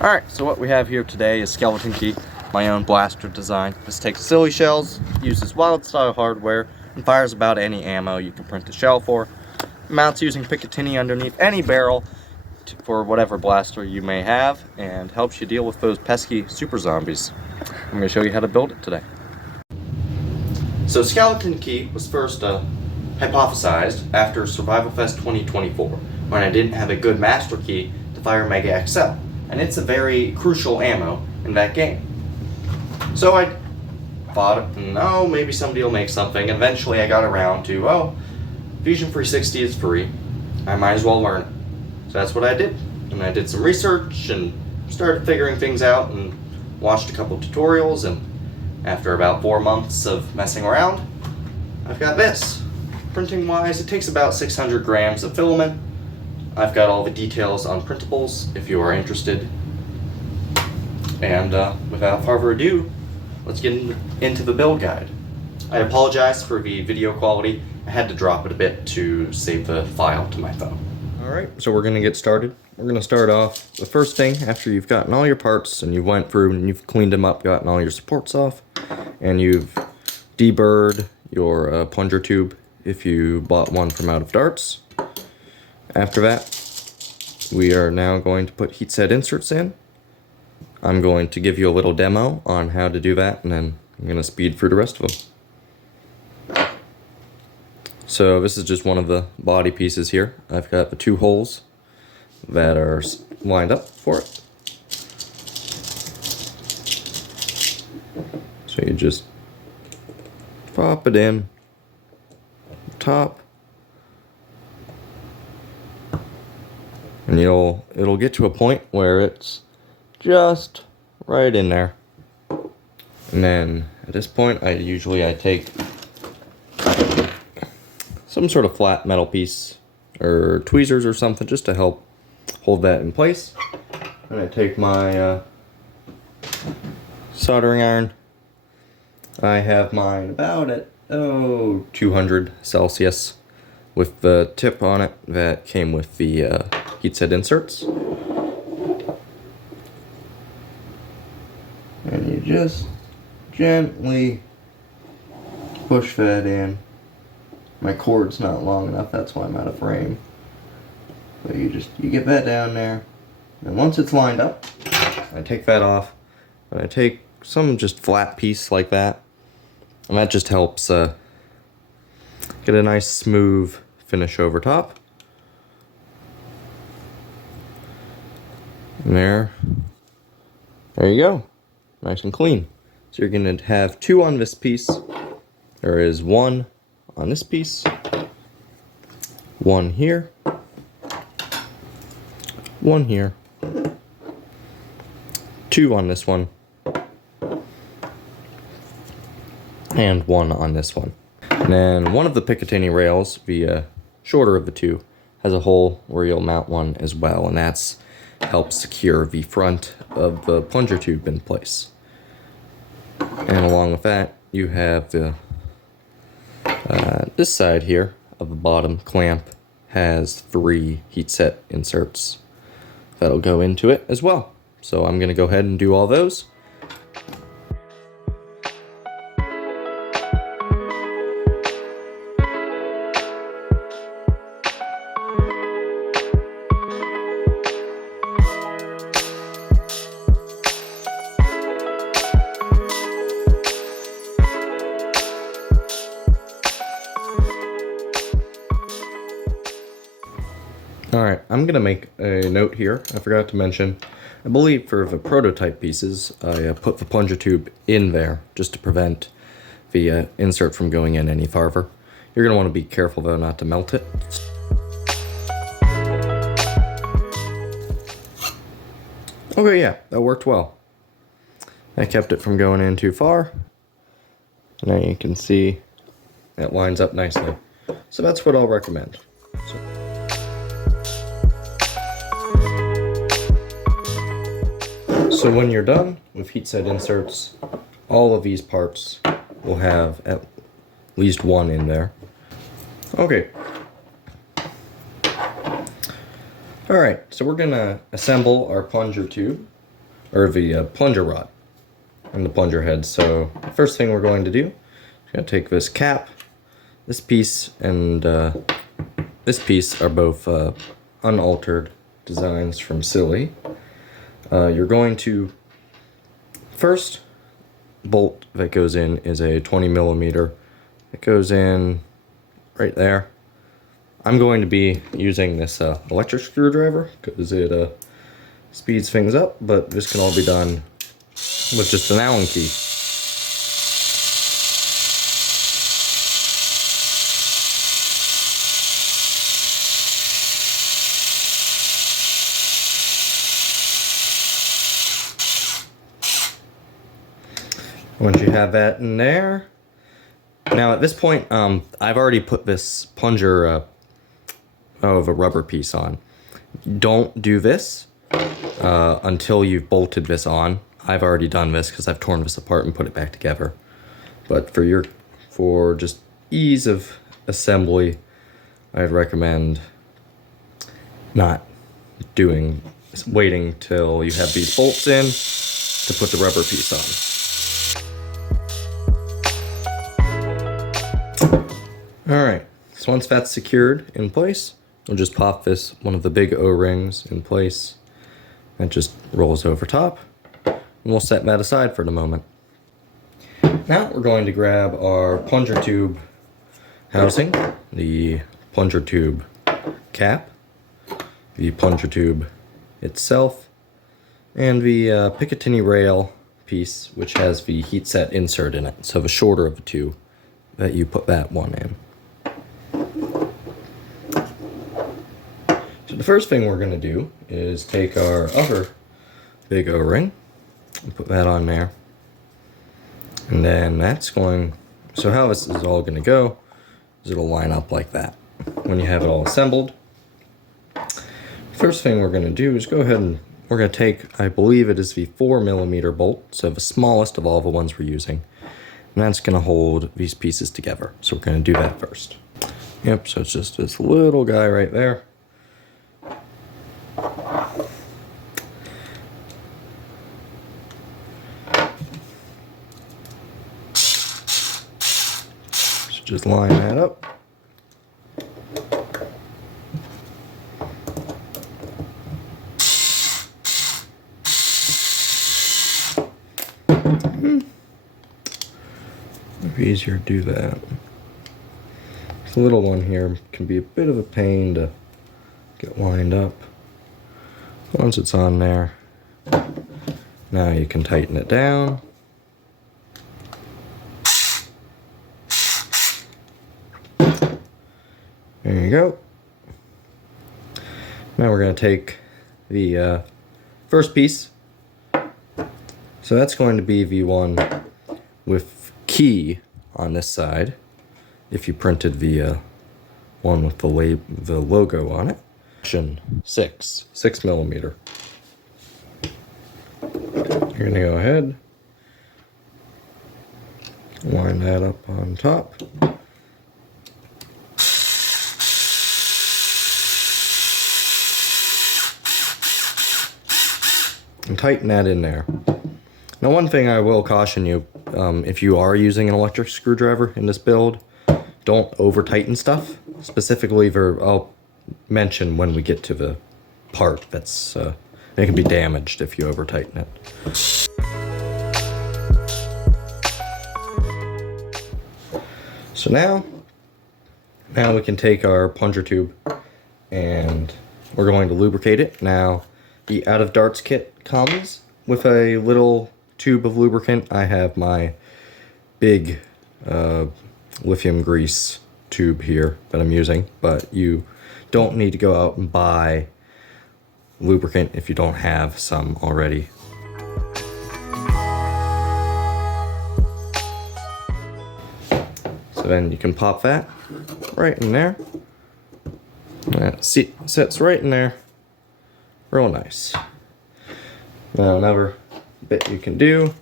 Alright, so what we have here today is Skeleton Key, my own blaster design. This takes silly shells, uses wild style hardware, and fires about any ammo you can print a shell for. Mounts using Picatinny underneath any barrel for whatever blaster you may have, and helps you deal with those pesky super zombies. I'm going to show you how to build it today. So Skeleton Key was first hypothesized after Survival Fest 2024, when I didn't have a good Masterkey to fire Mega XL. And it's a very crucial ammo in that game. So I thought, no, maybe somebody will make something, and eventually I got around to, oh, Fusion 360 is free, I might as well learn it. So that's what I did, and I did some research and started figuring things out and watched a couple tutorials, and after about 4 months of messing around, I've got this. Printing wise, it takes about 600 grams of filament. I've got all the details on printables if you are interested. And without further ado, let's get into the build guide. I apologize for the video quality. I had to drop it a bit to save the file to my phone. Alright, so we're going to get started. We're going to start off, the first thing, after you've gotten all your parts and you went through and you've cleaned them up, gotten all your supports off, and you've deburred your plunger tube if you bought one from Out of Darts. After that, we are now going to put heat set inserts in. I'm going to give you a little demo on how to do that, and then I'm going to speed through the rest of them. So this is just one of the body pieces here. I've got the 2 holes that are lined up for it. So you just pop it in, top, and it'll get to a point where it's just right in there. And then at this point, I take some sort of flat metal piece or tweezers or something just to help hold that in place. And I take my soldering iron. I have mine about at 200 Celsius with the tip on it that came with the heat set inserts. And you just gently push that in. My cord's not long enough, that's why I'm out of frame. But you get that down there. And once it's lined up, I take that off. And I take some just flat piece like that. And that just helps get a nice smooth finish over top. And there you go. Nice and clean. So you're going to have 2 on this piece. There is 1 on this piece, 1 here, 1 here, 2 on this one, and 1 on this one. And then one of the Picatinny rails, the shorter of the 2, has a hole where you'll mount one as well, and that's helps secure the front of the plunger tube in place. And along with that, you have the this side here of the bottom clamp has 3 heat set inserts that'll go into it as well. So I'm going to go ahead and do all those. Alright, I'm going to make a note here. I forgot to mention, I believe for the prototype pieces, I put the plunger tube in there just to prevent the insert from going in any farther. You're going to want to be careful though not to melt it. Okay, yeah, that worked well. I kept it from going in too far. Now you can see it lines up nicely. So that's what I'll recommend. So when you're done with heat set inserts, all of these parts will have at least 1 in there. Okay. Alright, so we're gonna assemble our plunger tube. or the plunger rod and the plunger head. So the first thing we're going to do is going to take this cap, this piece, and this piece are both unaltered designs from Silly. You're going to first bolt that goes in is a 20 millimeter. It goes in right there. I'm going to be using this electric screwdriver because it speeds things up, but this can all be done with just an Allen key. Once you have that in there, now at this point, I've already put this plunger of a rubber piece on. Don't do this until you've bolted this on. I've already done this because I've torn this apart and put it back together. But for just ease of assembly, I'd recommend not waiting till you have these bolts in to put the rubber piece on. Alright, so once that's secured in place, we'll just pop one of the big O-rings in place. That just rolls over top, and we'll set that aside for the moment. Now we're going to grab our plunger tube housing, the plunger tube cap, the plunger tube itself, and the Picatinny rail piece, which has the heat set insert in it. So the shorter of the two that you put that one in. So the first thing we're going to do is take our other big O-ring and put that on there. And then so how this is all going to go is it'll line up like that. When you have it all assembled, first thing we're going to do is go ahead and we're going to take, I believe it is the 4 millimeter bolt, so the smallest of all the ones we're using. And that's going to hold these pieces together. So we're going to do that first. Yep, so it's just this little guy right there. So just line that up. Easier to do that. This little one here can be a bit of a pain to get lined up. Once it's on there, now you can tighten it down. There you go. Now we're going to take the first piece. So that's going to be the one with key on this side, if you printed the one with the logo on it. 6 millimeter. You're gonna go ahead, line that up on top. And tighten that in there. Now one thing I will caution you, if you are using an electric screwdriver in this build, don't over tighten stuff. Specifically, I'll mention when we get to the part that's, it can be damaged if you over tighten it. So now we can take our plunger tube and we're going to lubricate it. Now the Out of Darts kit comes with a little tube of lubricant. I have my big lithium grease tube here that I'm using, but you don't need to go out and buy lubricant if you don't have some already. So then you can pop that right in there. That sits right in there, real nice. Now another bit you can do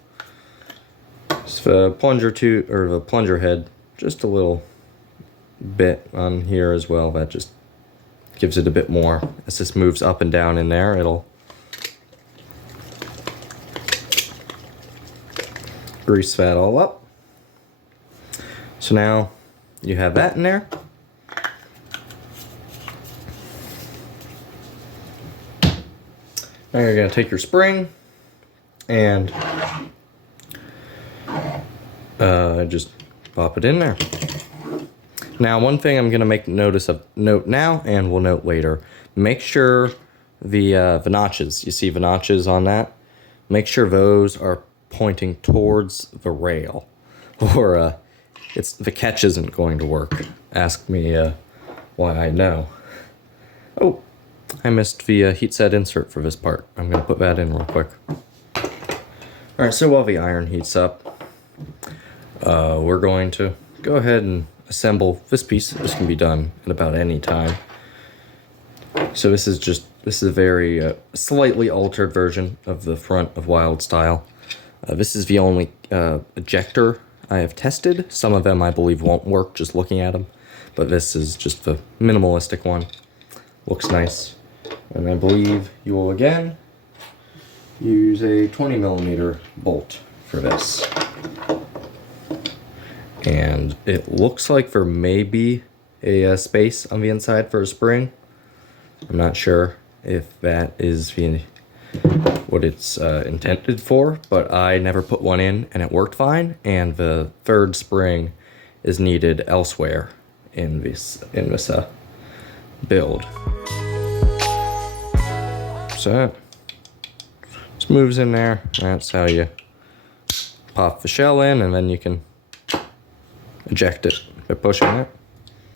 is the plunger tube, or the plunger head, just a little bit on here as well. That just gives it a bit more. As this moves up and down in there, it'll grease that all up. So now you have that in there. Now you're going to take your spring and just pop it in there. Now, one thing I'm going to make note now, and we'll note later. Make sure the notches, you see the notches on that? Make sure those are pointing towards the rail, or the catch isn't going to work. Ask me why I know. Oh, I missed the heat set insert for this part. I'm going to put that in real quick. Alright, so while the iron heats up, we're going to go ahead and assemble this piece. This can be done in about any time. So this is a very slightly altered version of the front of Wild Style. This is the only ejector I have tested. Some of them I believe won't work just looking at them, but this is just the minimalistic one. Looks nice. And I believe you will again use a 20mm bolt for this. And it looks like there may be a space on the inside for a spring. I'm not sure if that is what it's intended for, but I never put one in and it worked fine. And the third spring is needed elsewhere in this build. So just moves in there. That's how you pop the shell in, and then you can eject it by pushing it.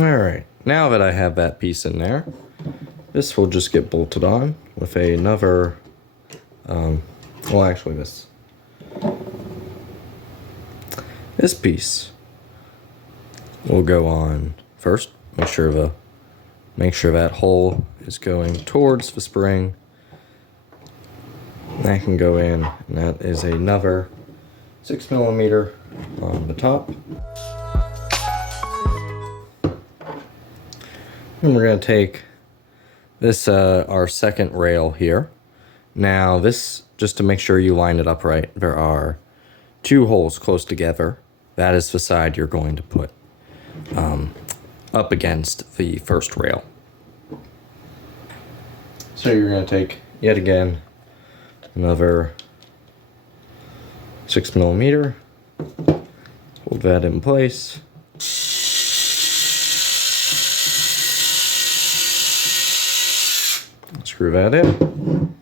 Alright, now that I have that piece in there, this will just get bolted on with another, well actually this piece will go on first. Make sure that hole is going towards the spring. That can go in, and that is another 6mm on the top. And we're going to take this, our second rail here. Now this, just to make sure you line it up right, there are two holes close together. That is the side you're going to put up against the first rail. So you're going to take, yet again, another 6mm, hold that in place. Screw that in.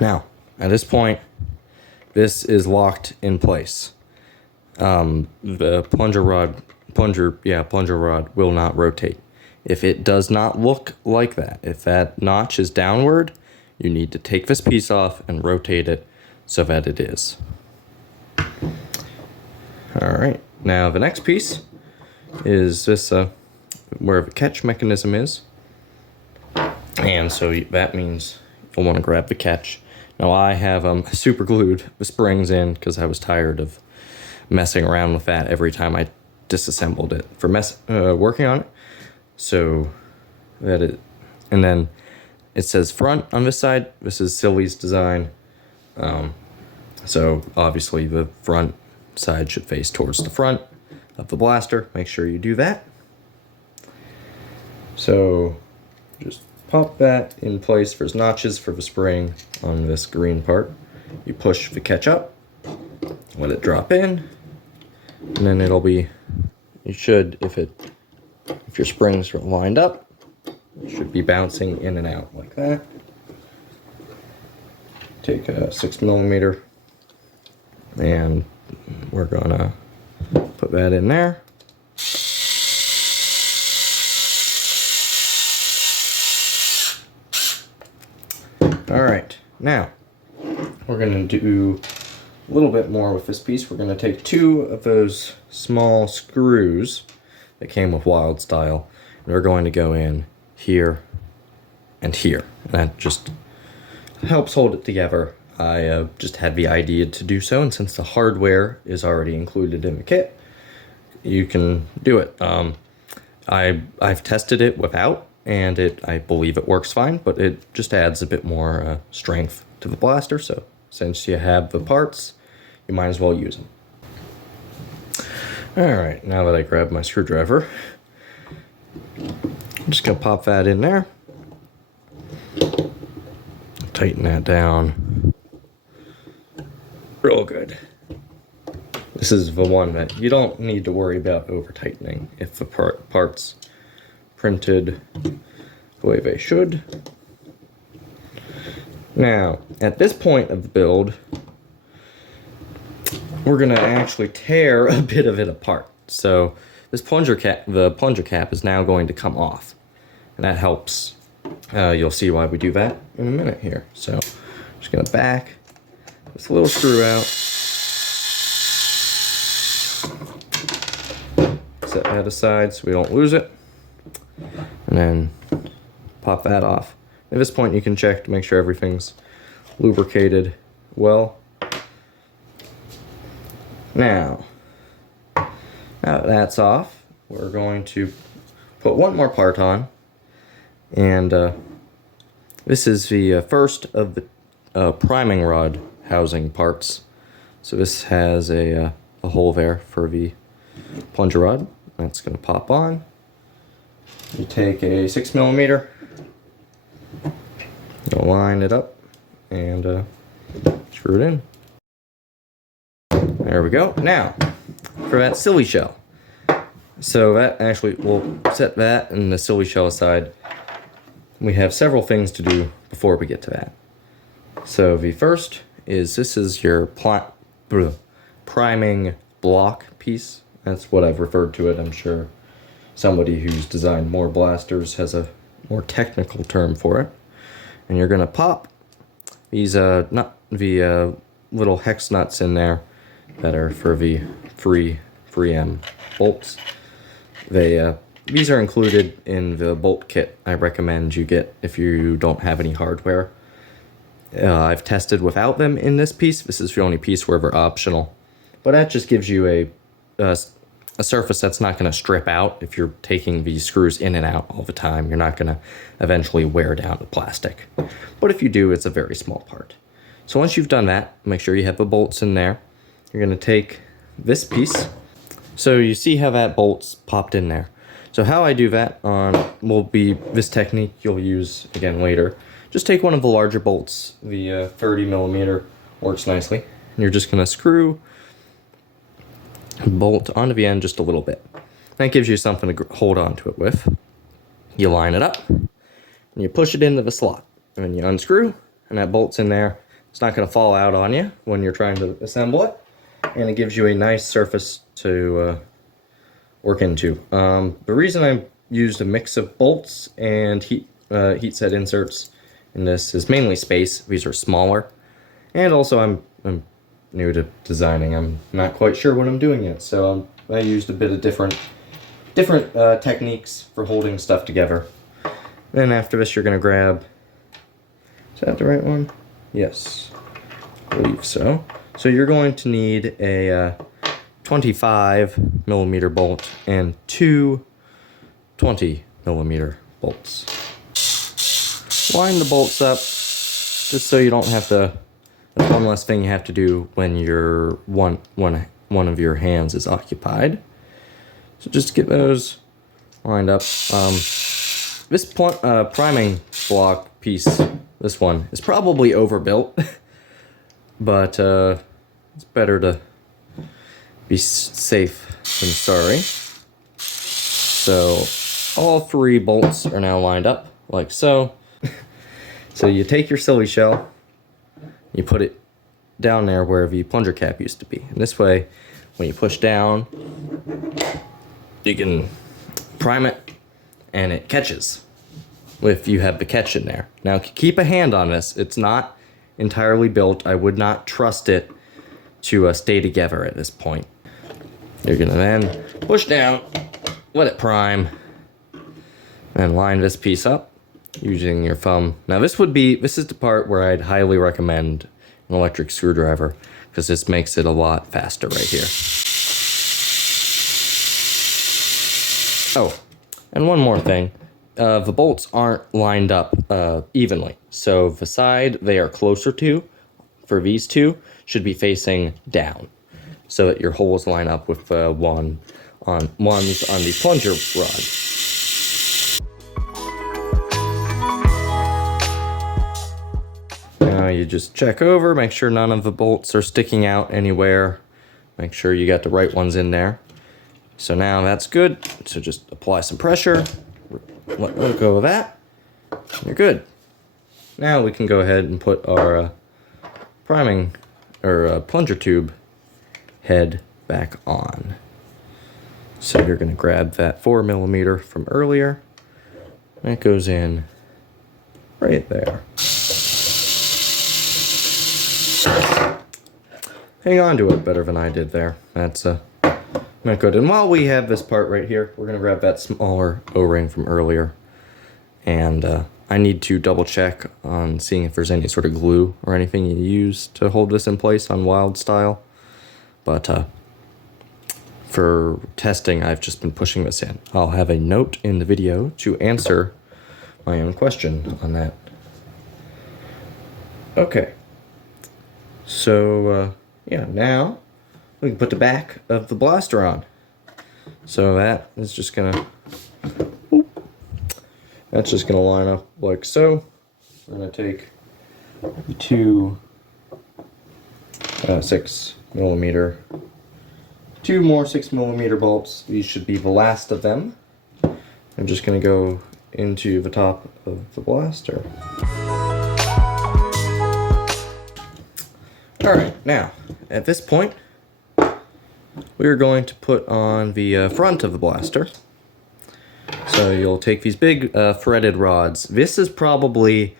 Now, at this point, this is locked in place. The plunger rod will not rotate. If it does not look like that, if that notch is downward, you need to take this piece off and rotate it so that it is. Alright, now the next piece is this, where the catch mechanism is. And so that means you'll want to grab the catch. Now I have super glued the springs in because I was tired of messing around with that every time I disassembled it for working on it. So that it, and then it says front on this side. This is Silly's design. So obviously the front side should face towards the front of the blaster. Make sure you do that. So just pop that in place. There's notches for the spring on this green part. You push the catch up, let it drop in, and then it'll be, you should, if your springs are lined up, it should be bouncing in and out like that. Take a 6mm and we're gonna put that in there. Alright, now we're going to do a little bit more with this piece. We're going to take two of those small screws that came with Wild Style, and we're going to go in here and here. And that just helps hold it together. I just had the idea to do so, and since the hardware is already included in the kit, you can do it. I've tested it without, and I believe it works fine, but it just adds a bit more strength to the blaster, so since you have the parts, you might as well use them. Alright, now that I grabbed my screwdriver, I'm just going to pop that in there. Tighten that down real good. This is the one that you don't need to worry about over tightening if the parts printed the way they should. Now, at this point of the build, we're going to actually tear a bit of it apart. So this plunger cap, the plunger cap is now going to come off, and that helps. You'll see why we do that in a minute here. So I'm just going to back this little screw out, set that aside so we don't lose it, and then pop that off. At this point you can check to make sure everything's lubricated well. Now that that's off, we're going to put one more part on, and this is the first of the priming rod housing parts. So this has a hole there for the plunger rod. That's going to pop on. You take a 6mm, you'll line it up and screw it in. There we go. Now, for that silly shell. So that actually, we'll set that and the silly shell aside. We have several things to do before we get to that. So the first is, this is your priming block piece. That's what I've referred to it. I'm sure somebody who's designed more blasters has a more technical term for it. And you're going to pop these little hex nuts in there that are for the free bolts. These are included in the bolt kit I recommend you get if you don't have any hardware. I've tested without them in this piece. This is the only piece where they're optional. But that just gives you a surface that's not going to strip out if you're taking these screws in and out all the time. You're not going to eventually wear down the plastic. But if you do, it's a very small part. So once you've done that, make sure you have the bolts in there. You're going to take this piece. So you see how that bolt's popped in there. So how I do that will be this technique you'll use again later. Just take one of the larger bolts. The 30mm works nicely. And you're just going to screw the bolt onto the end just a little bit. That gives you something to hold on to it with. You line it up, and you push it into the slot. And then you unscrew, and that bolt's in there. It's not going to fall out on you when you're trying to assemble it. And it gives you a nice surface to work into. The reason I used a mix of bolts and heat set inserts in this is mainly space. These are smaller, and also I'm new to designing. I'm not quite sure what I'm doing yet, so I used a bit of different techniques for holding stuff together. Then after this, you're going to grab. Is that the right one? Yes, I believe so. So you're going to need a 25mm bolt and two 20mm bolts. Line the bolts up just so you don't have to. That's one less thing you have to do when your one of your hands is occupied. So just get those lined up. This priming block piece, this one, is probably overbuilt, but it's better to be safe than sorry. So all three bolts are now lined up like so. So you take your silly shell, you put it down there where the plunger cap used to be. And this way, when you push down, you can prime it and it catches if you have the catch in there. Now keep a hand on this. It's not entirely built. I would not trust it to stay together at this point. You're gonna then push down, let it prime, and line this piece up using your thumb. Now this is the part where I'd highly recommend an electric screwdriver, because this makes it a lot faster right here. Oh, and one more thing. The bolts aren't lined up evenly. So the side they are closer to for these two should be facing down, so that your holes line up with ones on the plunger rod. Now you just check over, make sure none of the bolts are sticking out anywhere. Make sure you got the right ones in there. So now that's good. So just apply some pressure, let go of that, you're good. Now we can go ahead and put our priming or plunger tube head back on. So you're going to grab that 4mm from earlier. That goes in right there. Hang on to it better than I did there. That's not good. And while we have this part right here, we're going to grab that smaller O-ring from earlier. And I need to double check on seeing if there's any sort of glue or anything you use to hold this in place on Wild Style. But for testing, I've just been pushing this in. I'll have a note in the video to answer my own question on that. Okay. So, yeah, now we can put the back of the blaster on. So that is just gonna, that's just gonna line up like so. We're gonna take two 6mm, two more 6mm bolts. These should be the last of them. I'm just gonna go into the top of the blaster. Alright, now, at this point, we are going to put on the front of the blaster. So you'll take these big threaded rods. This is probably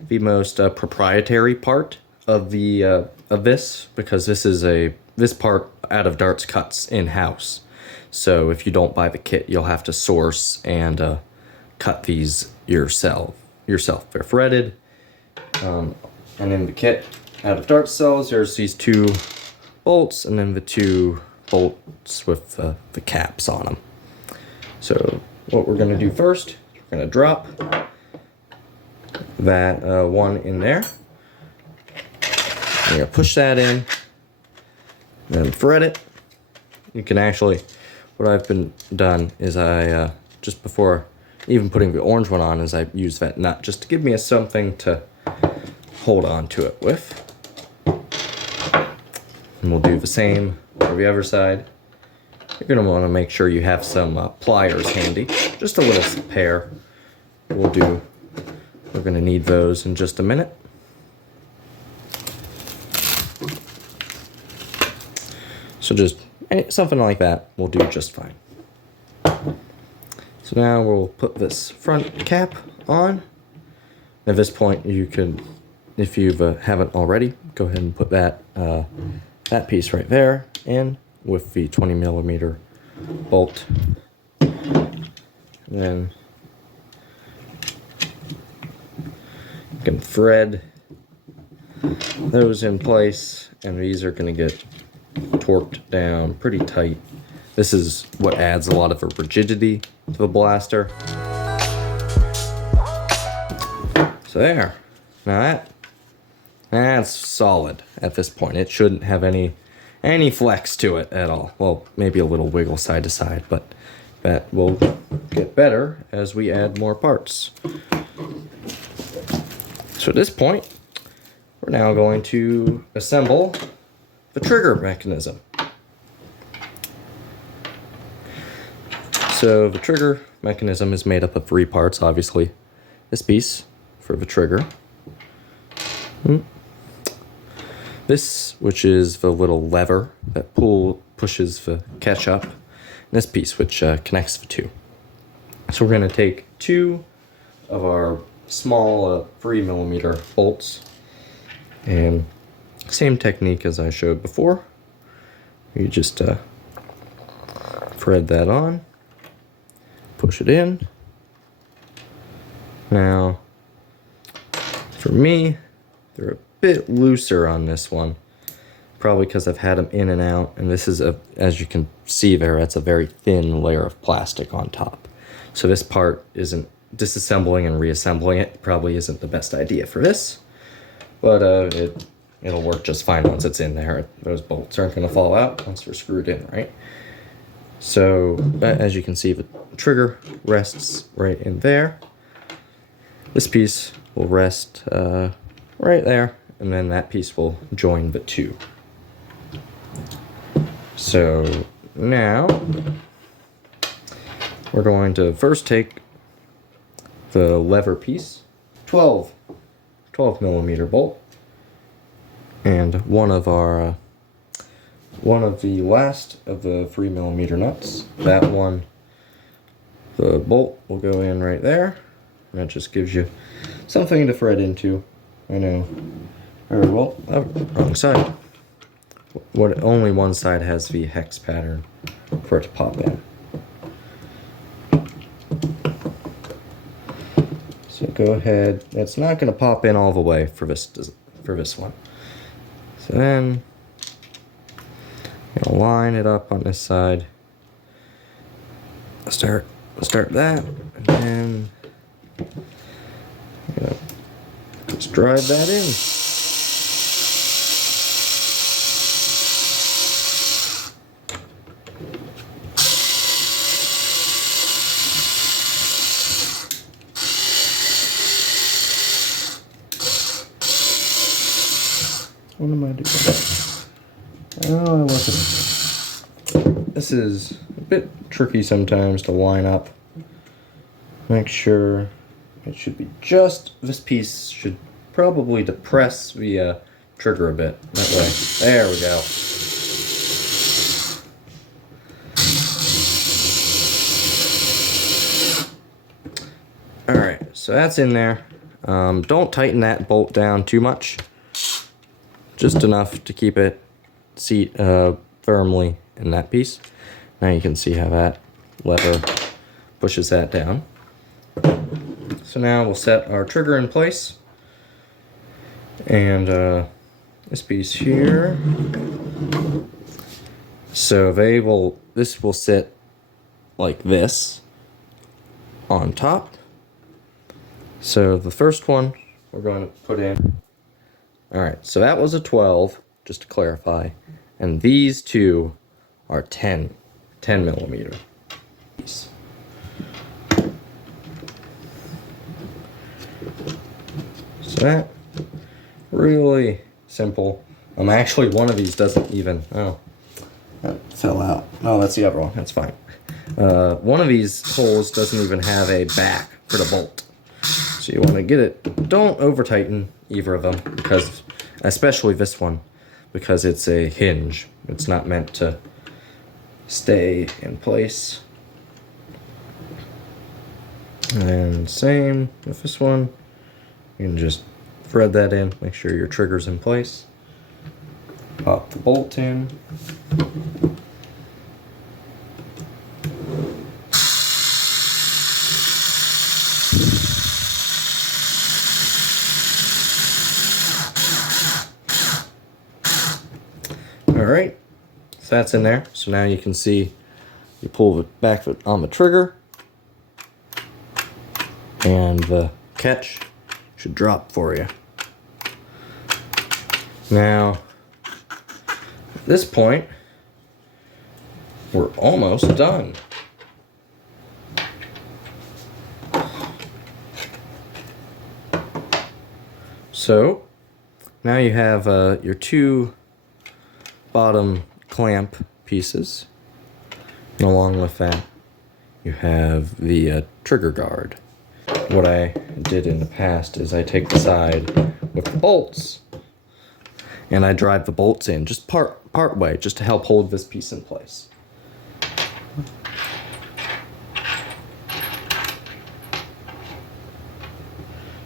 the most proprietary part of this, because this part out of darts cuts in-house. So if you don't buy the kit, you'll have to source and cut these yourself. They're threaded, and in the kit out of dart cells, there's these two bolts, and then the two bolts with the caps on them. So what we're going to do first, we're going to drop that one in there. You're going to push that in, then thread it. You can actually, what I've done is I, just before even putting the orange one on, is I use that nut just to give me something to hold on to it with. And we'll do the same for the other side. You're going to want to make sure you have some pliers handy, just a little pair. We're going to need those in just a minute. So just something like that will do just fine. So now we'll put this front cap on. At this point, you could, if you haven't already, go ahead and put that that piece right there in with the 20mm bolt. And then you can thread those in place, and these are going to get torqued down pretty tight. This is what adds a lot of the rigidity to the blaster. So there. Now that's solid at this point. It shouldn't have any flex to it at all. Well, maybe a little wiggle side to side, but that will get better as we add more parts. So at this point, we're now going to assemble the trigger mechanism. So the trigger mechanism is made up of 3 parts, obviously. This piece for the trigger. This, which is the little lever that pushes the catch up. And this piece, which connects the two. So we're going to take 2 of our small 3mm bolts, and same technique as I showed before. You just thread that on, push it in. Now, for me, they're a bit looser on this one, probably because I've had them in and out, and this is, as you can see there, it's a very thin layer of plastic on top. So this part isn't, disassembling and reassembling it probably isn't the best idea for this, but it'll work just fine once it's in there. Those bolts aren't going to fall out once they're screwed in, right? So, as you can see, the trigger rests right in there. This piece will rest right there, and then that piece will join the two. So now we're going to first take the lever piece, 12 millimeter bolt, and one of the last of the 3 millimeter nuts. That one, the bolt will go in right there. And that just gives you something to thread into. I know. Or, well, wrong side. Only one side has the hex pattern for it to pop in. So go ahead. It's not going to pop in all the way for this one. So then, you'll line it up on this side. Start that, and then just drive that in. What am I doing? Oh, I wasn't. This is a bit tricky sometimes to line up. Make sure it should be just, this piece should probably depress the trigger a bit. That way. There we go. Alright, so that's in there. Don't tighten that bolt down too much. Just enough to keep it seat firmly in that piece. Now you can see how that lever pushes that down. So now we'll set our trigger in place, and this piece here. So this will sit like this on top. So the first one we're going to put in. All right, so that was a 12, just to clarify, and these two are 10 millimeter. So that, really simple. Actually, one of these doesn't even, oh, that fell out. No, that's the other one, that's fine. One of these holes doesn't even have a back for the bolt. So you want to get it, don't over tighten either of them, because, especially this one, because it's a hinge. It's not meant to stay in place. And same with this one. You can just thread that in, make sure your trigger's in place. Pop the bolt in. Alright, so that's in there. So now you can see, you pull the back foot on the trigger, and the catch should drop for you. Now, at this point, we're almost done. So, now you have your two bottom clamp pieces, and along with that you have the trigger guard. What I did in the past is I take the side with the bolts and I drive the bolts in just part way, just to help hold this piece in place.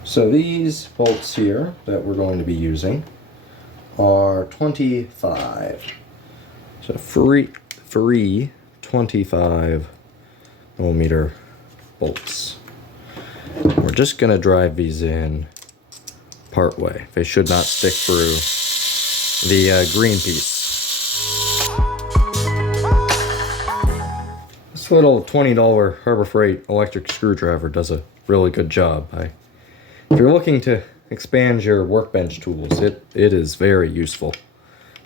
So these bolts here that we're going to be using are 25. So free 25 millimeter bolts. We're just going to drive these in part way. They should not stick through the green piece. This little $20 Harbor Freight electric screwdriver does a really good job. If you're looking to expand your workbench tools. It is very useful,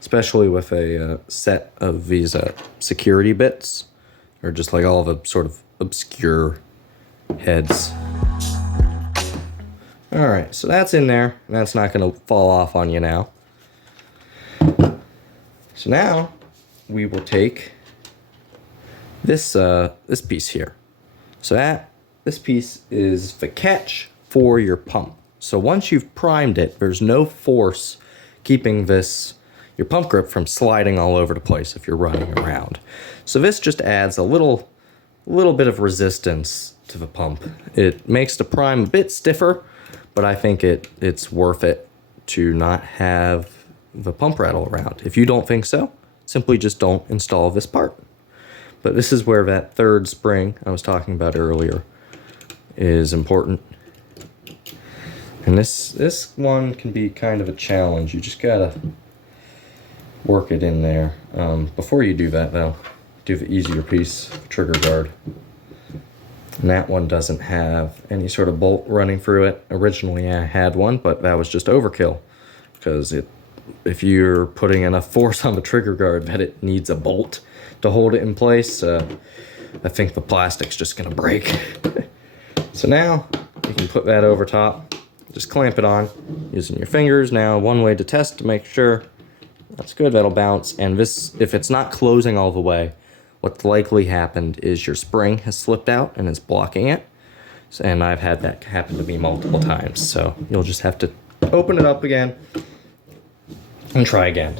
especially with a set of these security bits, or just like all the sort of obscure heads. All right, so that's in there, and that's not going to fall off on you now. So now we will take this this piece here. So this piece is the catch for your pump. So once you've primed it, there's no force keeping your pump grip from sliding all over the place if you're running around. So this just adds a little bit of resistance to the pump. It makes the prime a bit stiffer, but I think it's worth it to not have the pump rattle around. If you don't think so, simply just don't install this part. But this is where that third spring I was talking about earlier is important. And this one can be kind of a challenge. You just gotta work it in there. Before you do that though, do the easier piece, trigger guard. And that one doesn't have any sort of bolt running through it. Originally I had one, but that was just overkill, because if you're putting enough force on the trigger guard that it needs a bolt to hold it in place, I think the plastic's just gonna break. So now you can put that over top, just clamp it on using your fingers. Now one way to test to make sure that's good, that'll bounce. And this, if it's not closing all the way, what's likely happened is your spring has slipped out and it's blocking it. And I've had that happen to me multiple times. So you'll just have to open it up again and try again.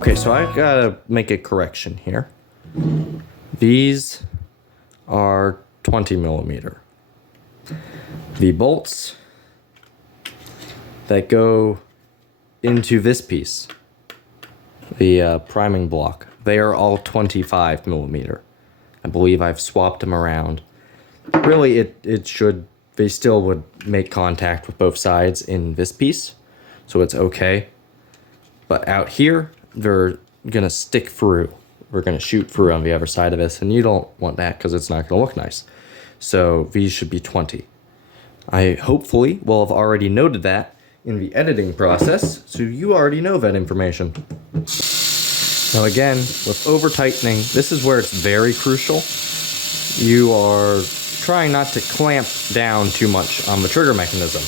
Okay, so I've got to make a correction here. These are 20 millimeter. The bolts that go into this piece, the priming block, they are all 25 millimeter. I believe I've swapped them around. Really, they still would make contact with both sides in this piece, so it's okay. But out here, they're gonna stick through. We're gonna shoot through on the other side of this, and you don't want that because it's not gonna look nice. So these should be 20. I hopefully will have already noted that in the editing process, so you already know that information. Now again, with over tightening, this is where it's very crucial. You are trying not to clamp down too much on the trigger mechanism.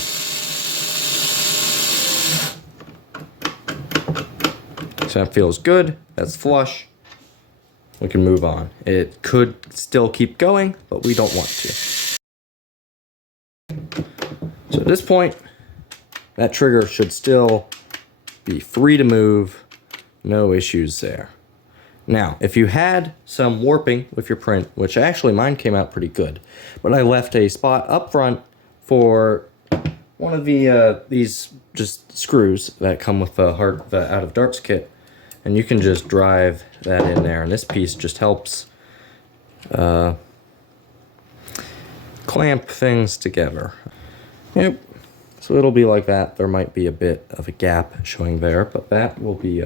So that feels good, that's flush. We can move on. It could still keep going, but we don't want to. So at this point, that trigger should still be free to move, no issues there. Now, if you had some warping with your print, which actually mine came out pretty good, but I left a spot up front for one of these just screws that come with the out of darts kit, and you can just drive that in there, and this piece just helps clamp things together. Yep, so it'll be like that. There might be a bit of a gap showing there, but that will be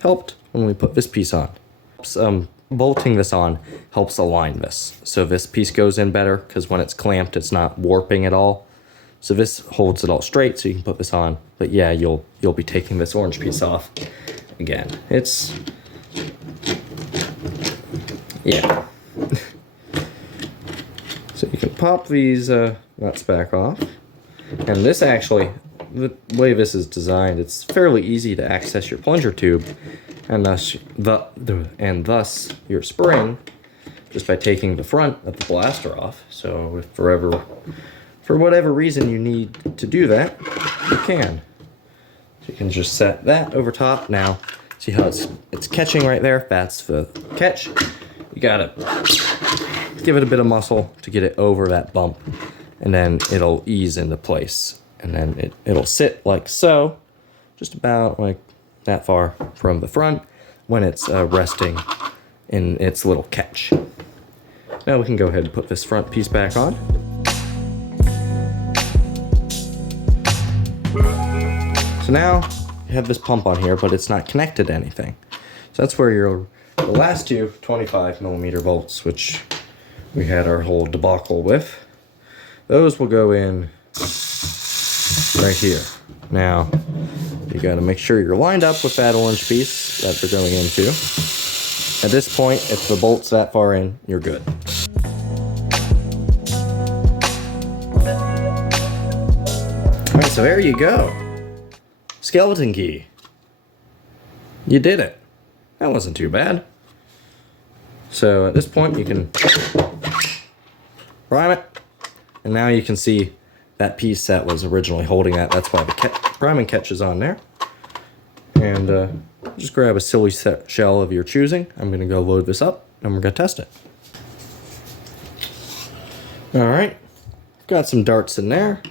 helped when we put this piece on. Bolting this on helps align this, so this piece goes in better, because when it's clamped it's not warping at all. So this holds it all straight, so you can put this on. But yeah, you'll be taking this orange piece off again. It's, yeah. So you can pop these nuts back off. And this actually, the way this is designed, it's fairly easy to access your plunger tube, and thus your spring, just by taking the front of the blaster off. So if for whatever reason you need to do that, you can. So you can just set that over top. Now, see how it's catching right there? That's the catch. You gotta give it a bit of muscle to get it over that bump, and then it'll ease into place. And then it'll sit like so, just about like that far from the front when it's resting in its little catch. Now we can go ahead and put this front piece back on. So now you have this pump on here, but it's not connected to anything. So that's where the last two 25 millimeter bolts, which we had our whole debacle with, those will go in right here. Now, you got to make sure you're lined up with that orange piece that they're going into. At this point, if the bolt's that far in, you're good. Alright, so there you go. Skeleton key. You did it. That wasn't too bad. So at this point, you can prime it. And now you can see that piece that was originally holding that. That's why the priming catch is on there. And just grab a silly shell of your choosing. I'm going to go load this up and we're going to test it. Alright, got some darts in there.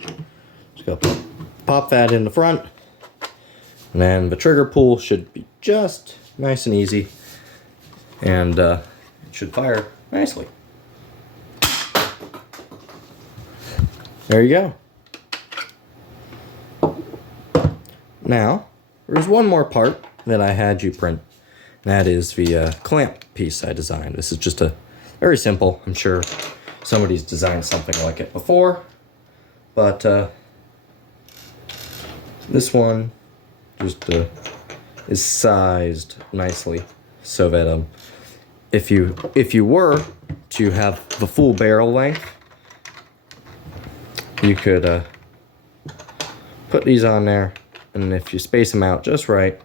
Just going to pop that in the front. And then the trigger pull should be just nice and easy. And it should fire nicely. There you go. Now, there's one more part that I had you print. And that is the clamp piece I designed. This is just a very simple. I'm sure somebody's designed something like it before. But this one just is sized nicely so that if you were to have the full barrel length, you could put these on there, and if you space them out just right,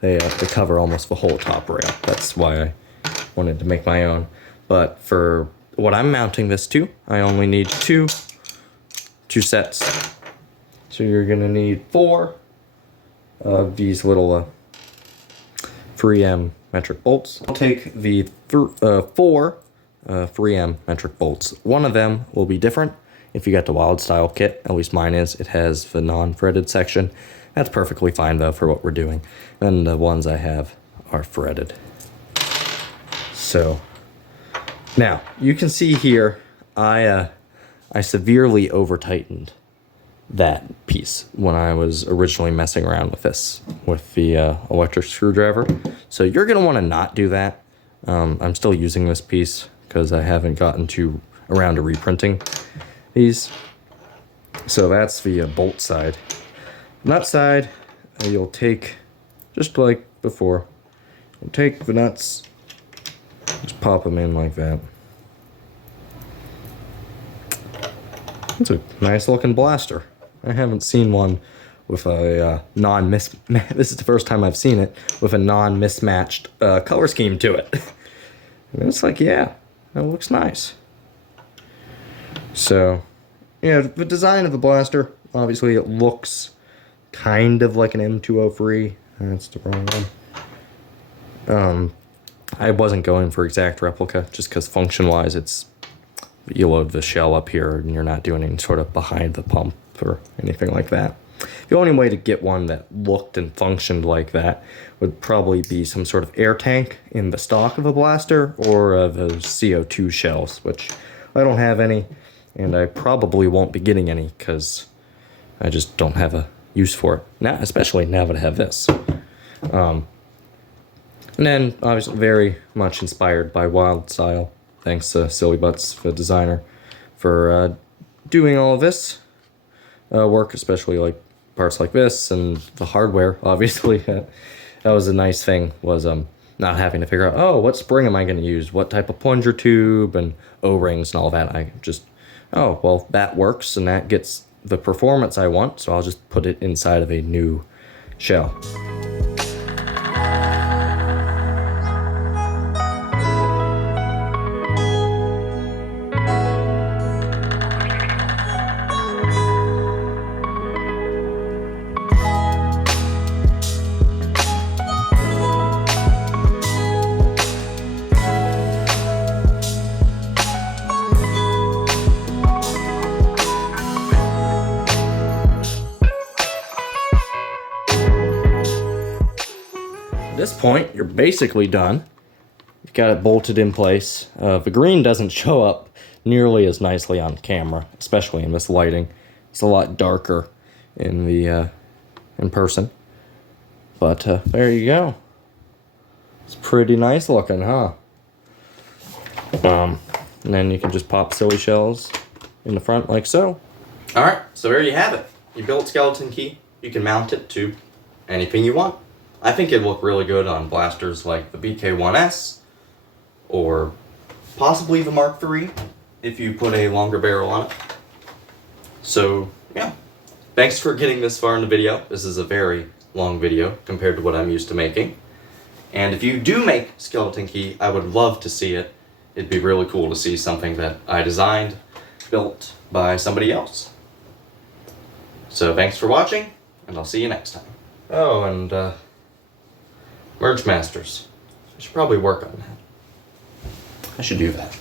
they cover almost the whole top rail. That's why I wanted to make my own. But for what I'm mounting this to, I only need two sets. So you're gonna need 4 of these little 3M metric bolts. I'll take the 4 3M metric bolts. One of them will be different. If you got the wild style kit, at least mine is, it has the non-threaded section. That's perfectly fine though for what we're doing. And the ones I have are threaded. So now you can see here, I severely over tightened that piece when I was originally messing around with this with the electric screwdriver. So you're gonna want to not do that. I'm still using this piece because I haven't gotten around to reprinting these. So that's the bolt side. Nut side, you'll take, just like before, you'll take the nuts, just pop them in like that. It's a nice looking blaster. I haven't seen one with a this is the first time I've seen it with a non-mismatched color scheme to it. And it's like, yeah, that looks nice. So, yeah, the design of the blaster, obviously it looks kind of like an M203. That's the wrong one. I wasn't going for exact replica just because function-wise it's, you load the shell up here and you're not doing any sort of behind the pump or anything like that. The only way to get one that looked and functioned like that would probably be some sort of air tank in the stock of a blaster or those CO2 shells, which I don't have any, and I probably won't be getting any because I just don't have a use for it. Now, especially now that I have this. And then, obviously, very much inspired by Wild Style. Thanks to Silly Butts, the designer, for doing all of this work, especially like parts like this and the hardware. Obviously, that was a nice thing, was not having to figure out, oh, what spring am I going to use? What type of plunger tube and O-rings and all that. I just, oh, well, that works and that gets the performance I want, so I'll just put it inside of a new shell. At this point, you're basically done. You've got it bolted in place. The green doesn't show up nearly as nicely on camera, especially in this lighting. It's a lot darker in the in person. But there you go. It's pretty nice looking, huh? And then you can just pop silly shells in the front like so. Alright, so there you have it. You built skeleton key. You can mount it to anything you want. I think it'd look really good on blasters like the BK1S or possibly the Mark III if you put a longer barrel on it. So, yeah. Thanks for getting this far in the video. This is a very long video compared to what I'm used to making. And if you do make skeleton key, I would love to see it. It'd be really cool to see something that I designed, built by somebody else. So thanks for watching, and I'll see you next time. Oh, and Merge Masters. I should probably work on that. I should do that.